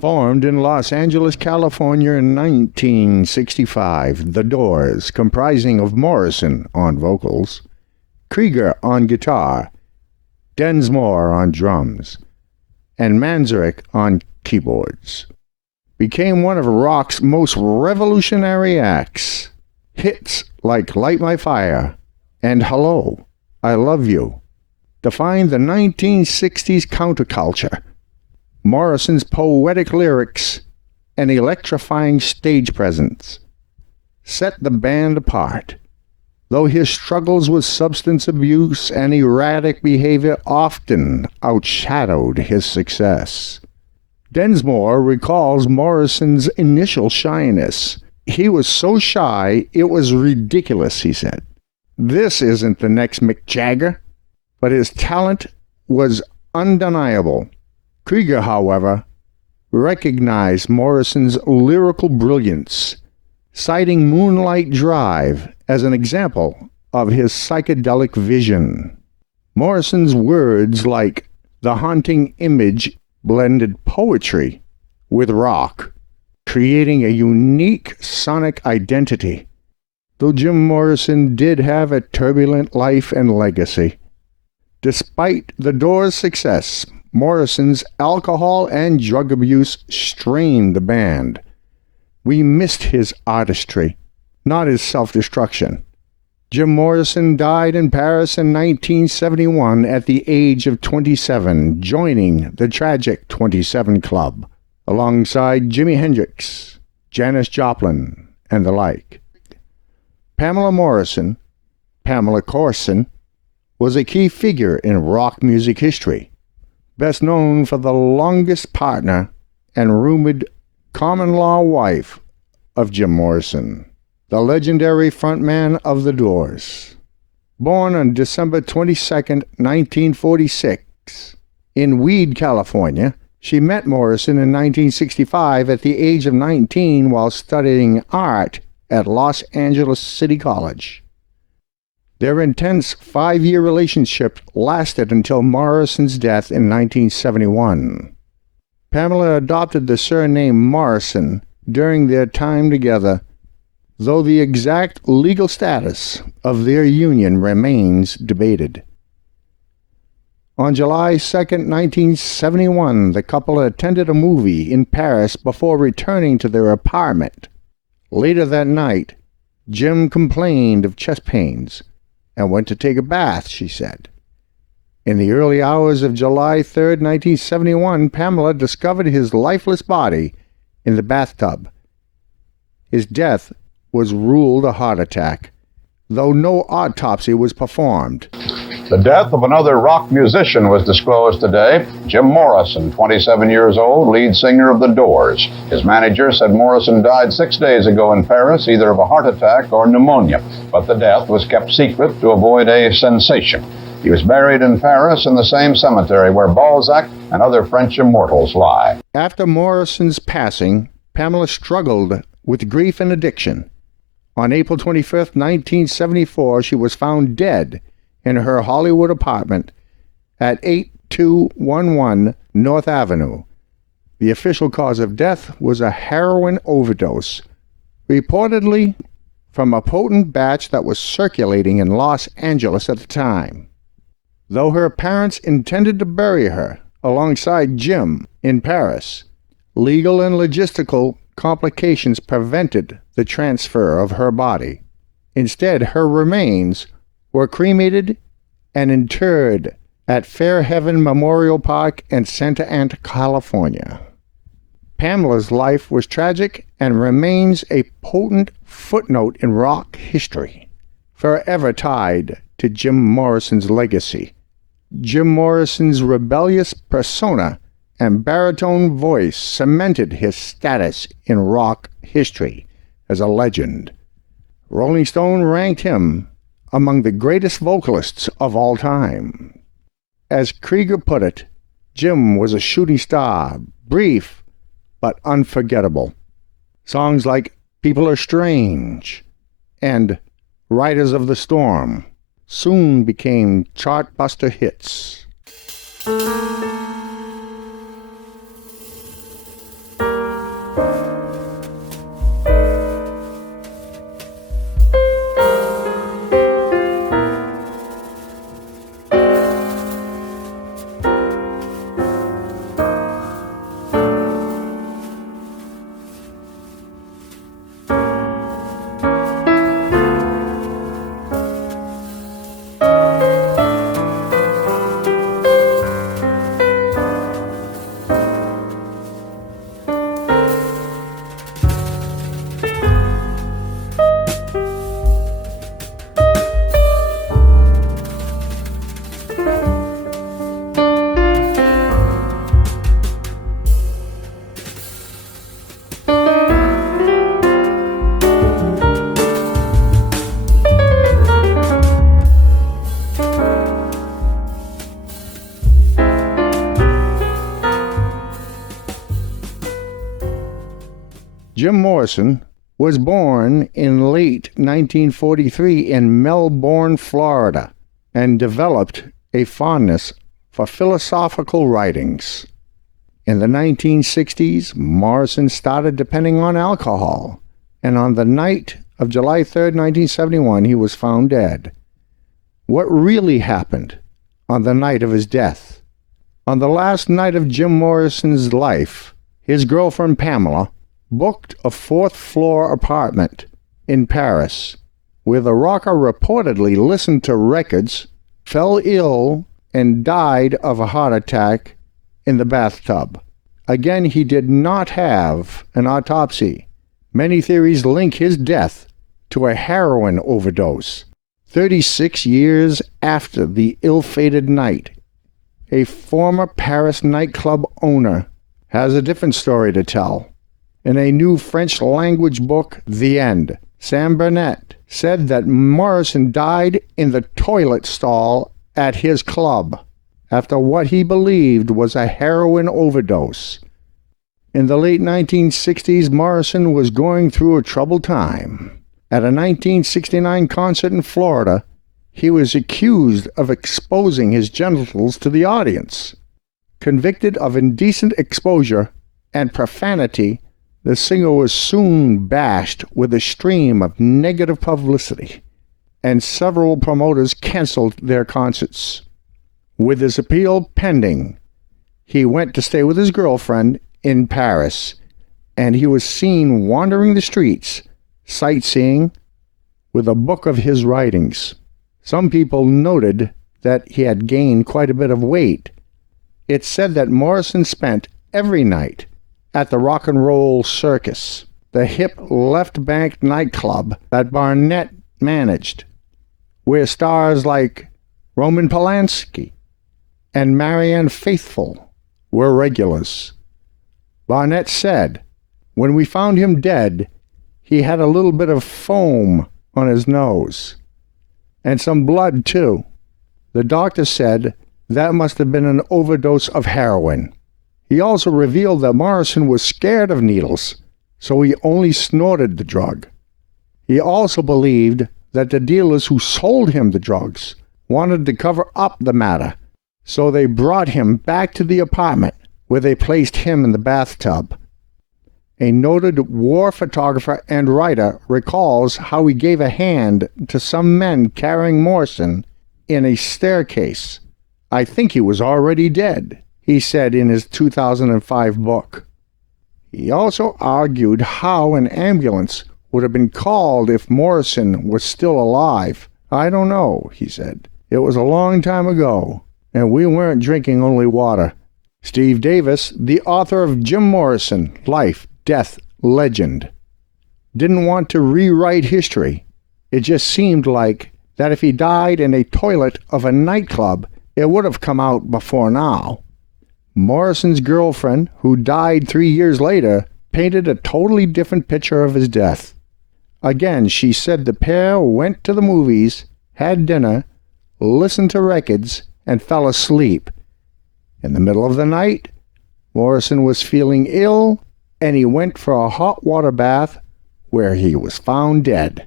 Formed in Los Angeles, California in 1965, The Doors, comprising of Morrison on vocals, Krieger on guitar, Densmore on drums, and Manzarek on keyboards, became one of rock's most revolutionary acts. Hits like Light My Fire and Hello, I Love You defined the 1960s counterculture. Morrison's poetic lyrics and electrifying stage presence set the band apart, though his struggles with substance abuse and erratic behavior often outshadowed his success. Densmore recalls Morrison's initial shyness. He was so shy, it was ridiculous, he said. This isn't the next Mick Jagger, but his talent was undeniable. Krieger, however, recognized Morrison's lyrical brilliance, citing Moonlight Drive as an example of his psychedelic vision. Morrison's words like The Haunting Image blended poetry with rock, creating a unique sonic identity. Though Jim Morrison did have a turbulent life and legacy, despite the Doors' success, Morrison's alcohol and drug abuse strained the band. We missed his artistry, not his self-destruction. Jim Morrison died in Paris in 1971 at the age of 27, joining the tragic 27 Club, alongside Jimi Hendrix, Janis Joplin, and the like. Pamela Morrison, Pamela Corson, was a key figure in rock music history, best known for the longest partner and rumored common-law wife of Jim Morrison, the legendary frontman of The Doors. Born on December 22, 1946, in Weed, California, she met Morrison in 1965 at the age of 19 while studying art at Los Angeles City College. Their intense 5-year relationship lasted until Morrison's death in 1971. Pamela adopted the surname Morrison during their time together, though the exact legal status of their union remains debated. On July 2, 1971, the couple attended a movie in Paris before returning to their apartment. Later that night, Jim complained of chest pains and went to take a bath, she said. In the early hours of July 3, 1971, Pamela discovered his lifeless body in the bathtub. His death was ruled a heart attack, though no autopsy was performed. The death of another rock musician was disclosed today. Jim Morrison, 27 years old, lead singer of The Doors. His manager said Morrison died 6 days ago in Paris, either of a heart attack or pneumonia, but the death was kept secret to avoid a sensation. He was buried in Paris in the same cemetery where Balzac and other French immortals lie. After Morrison's passing, Pamela struggled with grief and addiction. On April 25, 1974, she was found dead in her Hollywood apartment at 8211 North Avenue. The official cause of death was a heroin overdose, reportedly from a potent batch that was circulating in Los Angeles at the time. Though her parents intended to bury her alongside Jim in Paris, legal and logistical complications prevented the transfer of her body. Instead, her remains were cremated and interred at Fairhaven Memorial Park in Santa Ana, California. Pamela's life was tragic and remains a potent footnote in rock history, forever tied to Jim Morrison's legacy. Jim Morrison's rebellious persona and baritone voice cemented his status in rock history as a legend. Rolling Stone ranked him among the greatest vocalists of all time. As Krieger put it, Jim was a shooting star, brief but unforgettable. Songs like People Are Strange and Riders of the Storm soon became chart-buster hits. Jim Morrison was born in late 1943 in Melbourne, Florida, and developed a fondness for philosophical writings. In the 1960s, Morrison started depending on alcohol, and on the night of July 3, 1971, he was found dead. What really happened on the night of his death? On the last night of Jim Morrison's life, his girlfriend Pamela booked a fourth-floor apartment in Paris, where the rocker reportedly listened to records, fell ill, and died of a heart attack in the bathtub. Again, he did not have an autopsy. Many theories link his death to a heroin overdose. 36 years after the ill-fated night, a former Paris nightclub owner has a different story to tell. In a new French-language book, The End, Sam Burnett said that Morrison died in the toilet stall at his club after what he believed was a heroin overdose. In the late 1960s, Morrison was going through a troubled time. At a 1969 concert in Florida, he was accused of exposing his genitals to the audience. Convicted of indecent exposure and profanity, the singer was soon bashed with a stream of negative publicity, and several promoters canceled their concerts. With his appeal pending, he went to stay with his girlfriend in Paris, and he was seen wandering the streets, sightseeing, with a book of his writings. Some people noted that he had gained quite a bit of weight. It's said that Morrison spent every night at the Rock and Roll Circus, the hip Left Bank nightclub that Barnett managed, where stars like Roman Polanski and Marianne Faithfull were regulars. Barnett said, "When we found him dead, he had a little bit of foam on his nose, and some blood, too. The doctor said that must have been an overdose of heroin." He also revealed that Morrison was scared of needles, so he only snorted the drug. He also believed that the dealers who sold him the drugs wanted to cover up the matter, so they brought him back to the apartment, where they placed him in the bathtub. A noted war photographer and writer recalls how he gave a hand to some men carrying Morrison in a staircase. "I think he was already dead," he said in his 2005 book. He also argued how an ambulance would have been called if Morrison was still alive. "I don't know," he said. "It was a long time ago, and we weren't drinking only water." Steve Davis, the author of Jim Morrison, Life, Death, Legend, didn't want to rewrite history. It just seemed like that if he died in a toilet of a nightclub, it would have come out before now. Morrison's girlfriend, who died 3 years later, painted a totally different picture of his death. Again, she said the pair went to the movies, had dinner, listened to records, and fell asleep. In the middle of the night, Morrison was feeling ill, and he went for a hot water bath, where he was found dead.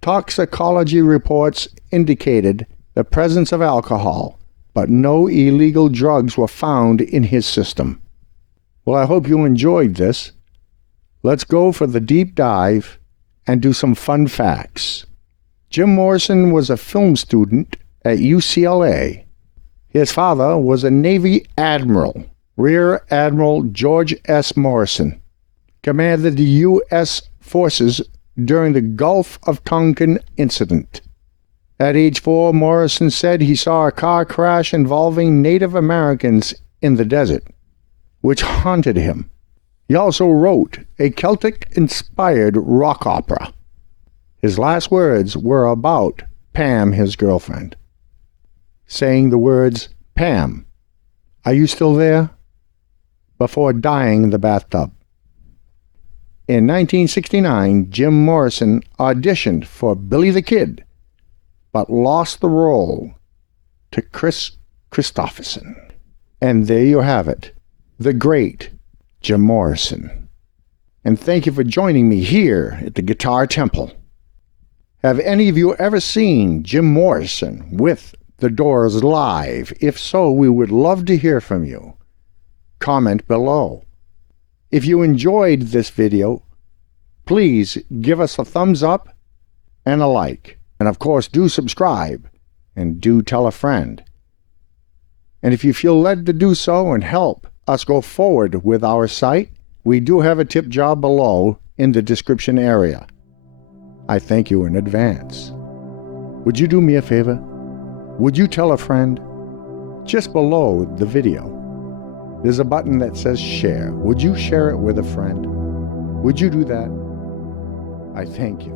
Toxicology reports indicated the presence of alcohol, but no illegal drugs were found in his system. Well, I hope you enjoyed this. Let's go for the deep dive and do some fun facts. Jim Morrison was a film student at UCLA. His father was a Navy admiral, Rear Admiral George S. Morrison, commanded the U.S. forces during the Gulf of Tonkin incident. At age 4, Morrison said he saw a car crash involving Native Americans in the desert, which haunted him. He also wrote a Celtic-inspired rock opera. His last words were about Pam, his girlfriend, saying the words, "Pam, are you still there?" before dying in the bathtub. In 1969, Jim Morrison auditioned for Billy the Kid, but lost the role to Chris Christopherson. And there you have it, the great Jim Morrison. and thank you for joining me here at the Guitar Temple. Have any of you ever seen Jim Morrison with The Doors live? If so, we would love to hear from you. Comment below. If you enjoyed this video, please give us a thumbs up and a like. And of course, do subscribe and do tell a friend. And if you feel led to do so and help us go forward with our site, we do have a tip jar below in the description area. I thank you in advance. Would you do me a favor? Would you tell a friend? Just below the video, there's a button that says share. Would you share it with a friend? Would you do that? I thank you.